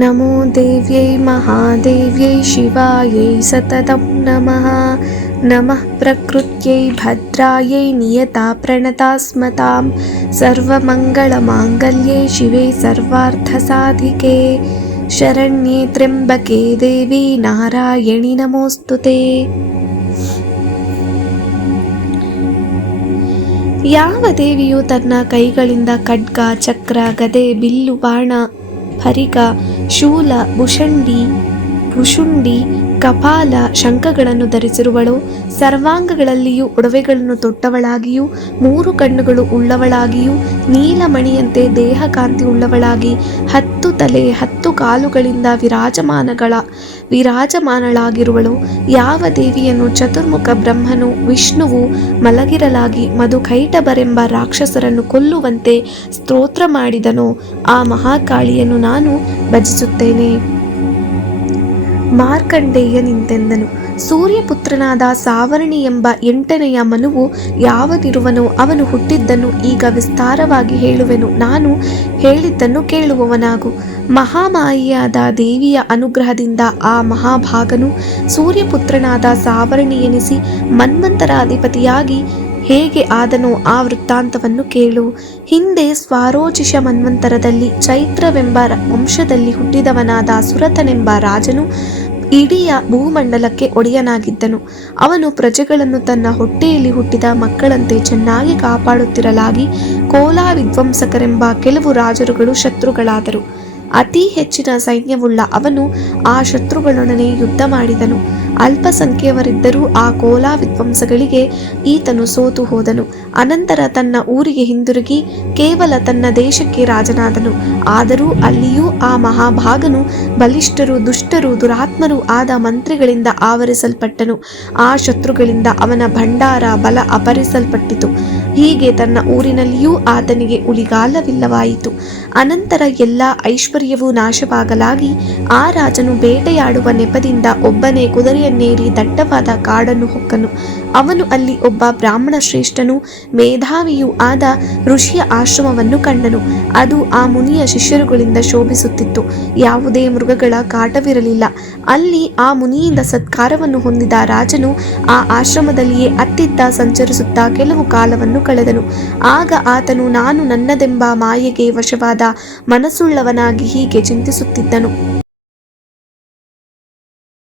नमो देव्यै महादेव्यै शिवायै सततं नमः नमः प्रकृत्यै भद्रायै नियता प्रणता स्मतां सर्वमङ्गलमाङ्गल्ये शिवे सर्वार्थसाधिके शरण्ये त्र्यम्बके देवी नारायणि नमोऽस्तु ते ಯಾವ ದೇವಿಯು ತನ್ನ ಕೈಗಳಿಂದ ಖಡ್ಗ ಚಕ್ರ ಗದೆ ಬಿಲ್ಲು ಬಾಣ ஹரிகா ஷூல புஷண்டி புஷுண்டி ಕಪಾಲ ಶಂಖಗಳನ್ನು ಧರಿಸಿರುವಳು. ಸರ್ವಾಂಗಗಳಲ್ಲಿಯೂ ಒಡವೆಗಳನ್ನು ತೊಟ್ಟವಳಾಗಿಯೂ, ಮೂರು ಕಣ್ಣುಗಳು ಉಳ್ಳವಳಾಗಿಯೂ ನೀಲಮಣಿಯಂತೆ ದೇಹಕಾಂತಿ ಉಳ್ಳವಳಾಗಿ, ಹತ್ತು ತಲೆ, ಹತ್ತು ಕಾಲುಗಳಿಂದ ವಿರಾಜಮಾನಗಳ, ವಿರಾಜಮಾನಳಾಗಿರುವಳು. ಯಾವ ದೇವಿಯನ್ನು ಚತುರ್ಮುಖ ಬ್ರಹ್ಮನು, ವಿಷ್ಣುವು ಮಲಗಿರಲಾಗಿ ಮಧುಕೈಟಬರೆಂಬ ರಾಕ್ಷಸರನ್ನು ಕೊಲ್ಲುವಂತೆ ಸ್ತೋತ್ರ ಮಾಡಿದನೋ, ಆ ಮಹಾಕಾಳಿಯನ್ನು ನಾನು ಭಜಿಸುತ್ತೇನೆ. ಮಾರ್ಕಂಡೇಯ ನಿಂತೆಂದನು. ಸೂರ್ಯಪುತ್ರನಾದ ಸಾವರಣಿ ಎಂಬ ಎಂಟನೆಯ ಮನುವು ಯಾವನಿರುವನೋ ಅವನು ಹುಟ್ಟಿದ್ದನ್ನು ಈಗ ವಿಸ್ತಾರವಾಗಿ ಹೇಳುವೆನು. ನಾನು ಹೇಳಿದ್ದನ್ನು ಕೇಳುವವನಾಗು. ಮಹಾಮಾಯಿಯಾದ ದೇವಿಯ ಅನುಗ್ರಹದಿಂದ ಆ ಮಹಾಭಾಗನು ಸೂರ್ಯಪುತ್ರನಾದ ಸಾವರಣಿ ಎನಿಸಿ ಮನ್ವಂತರಾಧಿಪತಿಯಾಗಿ ಹೇಗೆ ಆದನೋ ಆ ವೃತ್ತಾಂತವನ್ನು ಕೇಳು. ಹಿಂದೆ ಸ್ವಾರೋಚಿಷ ಮನ್ವಂತರದಲ್ಲಿ ಚೈತ್ರವೆಂಬ ವಂಶದಲ್ಲಿ ಹುಟ್ಟಿದವನಾದ ಸುರತನೆಂಬ ರಾಜನು ಇಡೀ ಭೂಮಂಡಲಕ್ಕೆ ಒಡೆಯನಾಗಿದ್ದನು. ಅವನು ಪ್ರಜೆಗಳನ್ನು ತನ್ನ ಹೊಟ್ಟೆಯಲ್ಲಿ ಹುಟ್ಟಿದ ಮಕ್ಕಳಂತೆ ಚೆನ್ನಾಗಿ ಕಾಪಾಡುತ್ತಿರಲಾಗಿ ಕೋಲಾ ವಿಧ್ವಂಸಕರೆಂಬ ಕೆಲವು ರಾಜರುಗಳು ಶತ್ರುಗಳಾದರು. ಅತಿ ಹೆಚ್ಚಿನ ಸೈನ್ಯವುಳ್ಳ ಅವನು ಆ ಶತ್ರುಗಳೊಡನೆ ಯುದ್ಧ ಮಾಡಿದನು. ಅಲ್ಪಸಂಖ್ಯೆಯವರಿದ್ದರೂ ಆ ಕೋಲಾ ವಿಧ್ವಂಸಗಳಿಗೆ ಈತನು ಸೋತು ಹೋದನು. ಅನಂತರ ತನ್ನ ಊರಿಗೆ ಹಿಂದಿರುಗಿ ಕೇವಲ ತನ್ನ ದೇಶಕ್ಕೆ ರಾಜನಾದನು. ಆದರೂ ಅಲ್ಲಿಯೂ ಆ ಮಹಾಭಾಗನು ಬಲಿಷ್ಠರು, ದುಷ್ಟರು, ದುರಾತ್ಮರು ಆದ ಮಂತ್ರಿಗಳಿಂದ ಆವರಿಸಲ್ಪಟ್ಟನು. ಆ ಶತ್ರುಗಳಿಂದ ಅವನ ಭಂಡಾರ ಬಲ ಅಪರಿಸಲ್ಪಟ್ಟಿತು. ಹೀಗೆ ತನ್ನ ಊರಿನಲ್ಲಿಯೂ ಆತನಿಗೆ ಉಳಿಗಾಲವಿಲ್ಲವಾಯಿತು. ಅನಂತರ ಎಲ್ಲ ಐಶ್ವರ್ಯವೂ ನಾಶವಾಗಲಾಗಿ ಆ ರಾಜನು ಬೇಟೆಯಾಡುವ ನೆಪದಿಂದ ಒಬ್ಬನೇ ಕುದುರೆಯನ್ನೇರಿ ದಟ್ಟವಾದ ಕಾಡನ್ನು ಹೊಕ್ಕನು. ಅವನು ಅಲ್ಲಿ ಒಬ್ಬ ಬ್ರಾಹ್ಮಣ ಶ್ರೇಷ್ಠನು ಮೇಧಾವಿಯೂ ಆದ ಋಷಿಯ ಆಶ್ರಮವನ್ನು ಕಂಡನು. ಅದು ಆ ಮುನಿಯ ಶಿಷ್ಯರುಗಳಿಂದ ಶೋಭಿಸುತ್ತಿತ್ತು. ಯಾವುದೇ ಮೃಗಗಳ ಕಾಟವಿರಲಿಲ್ಲ. ಅಲ್ಲಿ ಆ ಮುನಿಯಿಂದ ಸತ್ಕಾರವನ್ನು ಹೊಂದಿದ ರಾಜನು ಆ ಆಶ್ರಮದಲ್ಲಿಯೇ ಅತ್ತಿತ್ತ ಸಂಚರಿಸುತ್ತಾ ಕೆಲವು ಕಾಲವನ್ನು ಕಳೆದನು. ಆಗ ಆತನು, ನಾನು ನನ್ನದೆಂಬ ಮಾಯೆಗೆ ವಶವಾದ ಮನಸ್ಸುಳ್ಳವನಾಗಿ ಹೀಗೆ ಚಿಂತಿಸುತ್ತಿದ್ದನು.